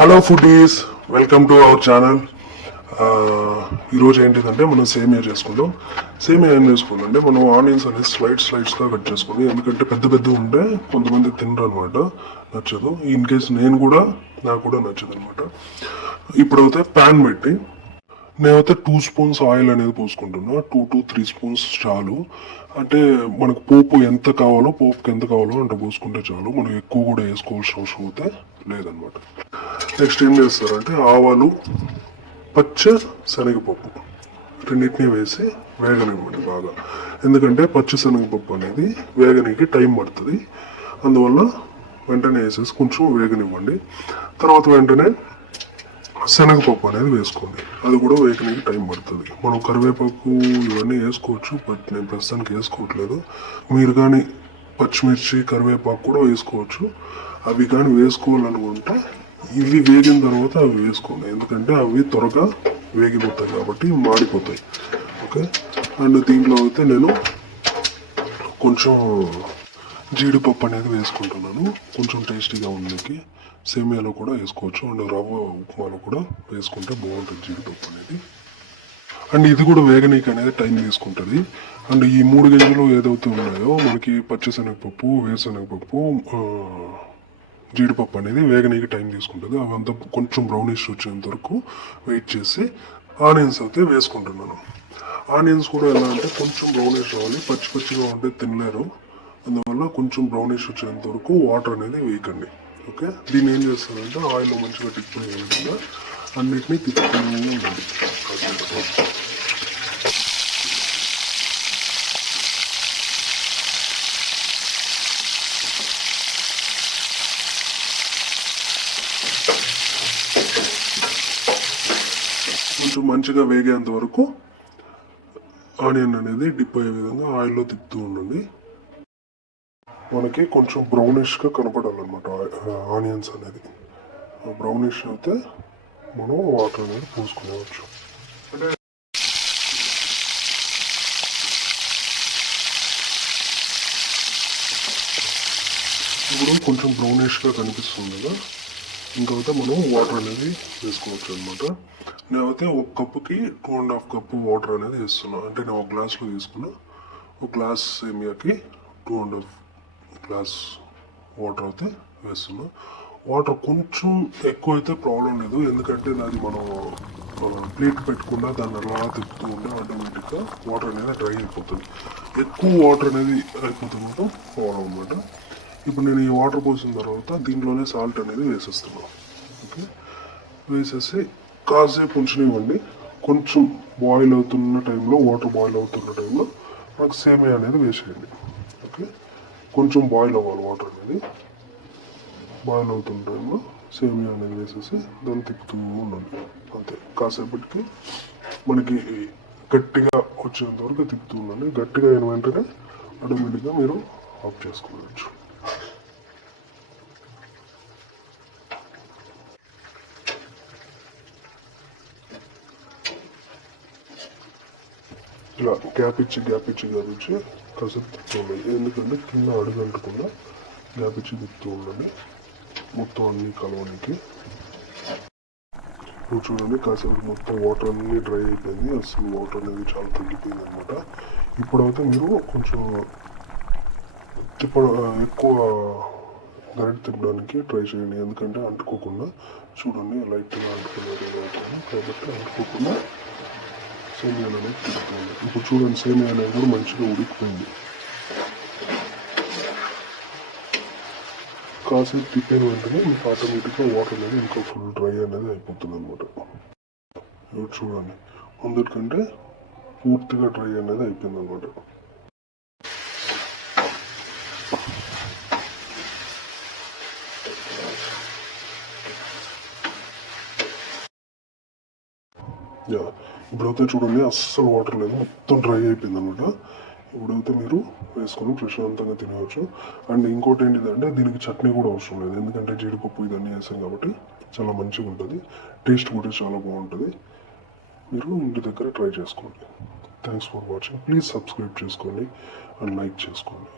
Hello foodies, welcome to our channel. ఈరోజు ఏంటిదంటే మనం సేమియా చేసుకుందాం. సేమియా ఏం చేసుకోవాలంటే మనం ఆనియన్స్ అనేది స్లైడ్స్గా కట్ చేసుకోండి. ఎందుకంటే పెద్ద ఉంటే కొంతమంది తినరు అనమాట, నచ్చదు. ఇన్ కేస్ నాకు కూడా నచ్చదు అనమాట. ఇప్పుడైతే ప్యాన్ పెట్టి నేనైతే 2 స్పూన్స్ ఆయిల్ అనేది పోసుకుంటున్నా. 2 to 3 స్పూన్స్ చాలు. అంటే మనకు పోపుకి ఎంత కావాలో అంత పోసుకుంటే చాలు. మనం ఎక్కువ కూడా వేసుకోవాల్సిన అవసరం అయితే లేదనమాట. నెక్స్ట్ ఏం చేస్తారంటే ఆవాలు, పచ్చ శనగపప్పు రెండింటినీ వేసి వేగనివ్వండి బాగా. ఎందుకంటే పచ్చి శనగపప్పు అనేది వేగనికి టైం పడుతుంది. అందువల్ల వెంటనే వేసేసి కొంచెం వేగనివ్వండి. తర్వాత వెంటనే శనగపప్పు అనేది వేసుకోండి. అది కూడా వేగనికి టైం పడుతుంది. మనం కరివేపాకు ఇవన్నీ వేసుకోవచ్చు, బట్ నేను ప్రస్తుతానికి వేసుకోవట్లేదు. మీరు కానీ పచ్చిమిర్చి, కరివేపాకు కూడా వేసుకోవచ్చు. అవి కానీ వేసుకోవాలనుకుంటే ఇవి వేగిన తర్వాత అవి వేసుకోండి. ఎందుకంటే అవి త్వరగా వేగిపోతాయి కాబట్టి మాడిపోతాయి. ఓకే. అండ్ దీంట్లో అయితే నేను కొంచెం జీడిపప్పు అనేది వేసుకుంటున్నాను, కొంచెం టేస్టీగా ఉండడానికి. సేమియాలో కూడా వేసుకోవచ్చు, అండ్ రవ్వ ఉప్మాలో కూడా వేసుకుంటే బాగుంటుంది జీడిపప్పు అనేది. అండ్ ఇది కూడా వేగనీకి అనేది టైం తీసుకుంటుంది. అండ్ ఈ 3 గింజలు ఏదైతే ఉన్నాయో మనకి పచ్చిశనగపప్పు, వేరుశనగపప్పు, జీడిపప్పు అనేది వేగనీకి టైం తీసుకుంటుంది. అవంతా కొంచెం బ్రౌనిష్ వచ్చేంత వరకు వెయిట్ చేసి ఆనియన్స్ అయితే వేసుకుంటున్నాను. ఆనియన్స్ కూడా ఎలా అంటే కొంచెం బ్రౌనిష్ రావాలి, పచ్చిగా ఉంటే తినలేరు. అందువల్ల కొంచెం బ్రౌనిష్ వచ్చేంత వరకు వాటర్ అనేది వేయకండి. ఓకే. దీన్ని ఏం చేస్తారంటే ఆయిల్లో మంచిగా టిప్పుకునే విధంగా అన్నిటినీ తిప్పుతూ ఉండండి. కొంచెం మంచిగా వేగేంత వరకు ఆనియన్ అనేది డిప్ అయ్యే విధంగా ఆయిల్లో తిప్పుతూ ఉండండి. మనకి కొంచెం బ్రౌనిష్గా కనపడాలన్నమాట ఆనియన్స్ అనేది. బ్రౌనిష్ అయితే మనం వాటర్ అనేది పోసుకునేవచ్చు. ఇప్పుడు కొంచెం బ్రౌనిష్గా కనిపిస్తుంది కదా, ఇంకైతే మనం వాటర్ అనేది వేసుకోవచ్చు అనమాట. నేనైతే 1 కప్పుకి 2.5 కప్పు వాటర్ అనేది వేస్తున్నా. అంటే నేను 1 గ్లాస్లో తీసుకున్నా. 1 గ్లాస్ సేమియాకి 2.5 గ్లాస్ వాటర్ అయితే వేస్తున్నా. వాటర్ కొంచెం ఎక్కువ అయితే ప్రాబ్లం లేదు, ఎందుకంటే అది మనం ప్లేట్ పెట్టకుండా దాన్ని అలా తిప్పుతూ ఉంటే ఆటోమేటిక్గా వాటర్ అనేది డ్రై అయిపోతుంది. ఎక్కువ వాటర్ అనేది అయిపోతుందో ప్రాబ్లం అనమాట. ఇప్పుడు నేను ఈ వాటర్ పోసిన తర్వాత దీంట్లోనే సాల్ట్ అనేది వేసేస్తున్నాను. ఓకే. వేసేసి కాసేపు ఉంచనివ్వండి. కొంచెం బాయిల్ అవుతున్న టైంలో, వాటర్ బాయిల్ అవుతున్న టైంలో నాకు సేమియా అనేది వేసేయండి. ఓకే. కొంచెం బాయిల్ అవ్వాలి వాటర్ అనేది. బాయిల్ అవుతున్న టైంలో సేమియా అనేది వేసేసి దాన్ని తిప్పుతూ ఉండండి. అంతే. కాసేపటికి మనకి గట్టిగా వచ్చేంత వరకు తిప్పుతూ ఉండండి. గట్టిగా అయిన వెంటనే ఆటోమేటిక్గా మీరు ఆఫ్ చేసుకోవచ్చు. ఇలా గ్యాప్ ఇచ్చి కాసేపు తిప్పుతూ ఉండండి. ఎందుకంటే కింద అడుగంటకుండా గ్యాప్ ఇచ్చి తిప్పుతూ ఉండండి, మొత్తం అన్నీ కలవడానికి. ఇప్పుడు చూడండి, కాసేపు మొత్తం వాటర్ అన్నీ డ్రై అయిపోయింది. అసలు వాటర్ అనేది చాలా తగ్గిపోయింది అనమాట. ఇప్పుడైతే మీరు కొంచెం ఎక్కువ గరిటె తిప్పడానికి ట్రై చేయండి, ఎందుకంటే అంటుకోకుండా. చూడండి, లైట్గా అంటుకునేది అవుతుంది కాబట్టి అంటుకోకుండా సేమియా అనేది తిప్పుతుంది. ఇప్పుడు చూడండి, సేమియా అనేది కూడా మంచిగా ఉడికిపోయింది. కాసేపు తిప్పిన వెంటనే మీకు ఆటోమేటిక్గా వాటర్ అనేది ఇంకా ఫుల్ డ్రై అనేది అయిపోతుంది అనమాట. ఇప్పుడు చూడండి, అందరికంటే పూర్తిగా డ్రై అనేది అయిపోయింది అనమాట. ఇప్పుడైతే చూడండి, అస్సలు వాటర్ లేదు, మొత్తం డ్రై అయిపోయింది అనమాట. ఇప్పుడైతే మీరు వేసుకొని ప్రశాంతంగా తినవచ్చు. అండ్ ఇంకోటి ఏంటిదంటే దీనికి చట్నీ కూడా అవసరం లేదు, ఎందుకంటే జీడిపప్పు ఇదన్నీ వేసాం కాబట్టి చాలా మంచిగా ఉంటుంది. టేస్ట్ కూడా చాలా బాగుంటుంది. మీరు ఇంటి దగ్గర ట్రై చేసుకోండి. Thanks for watching. Please subscribe చేసుకోండి అండ్ లైక్ చేసుకోండి.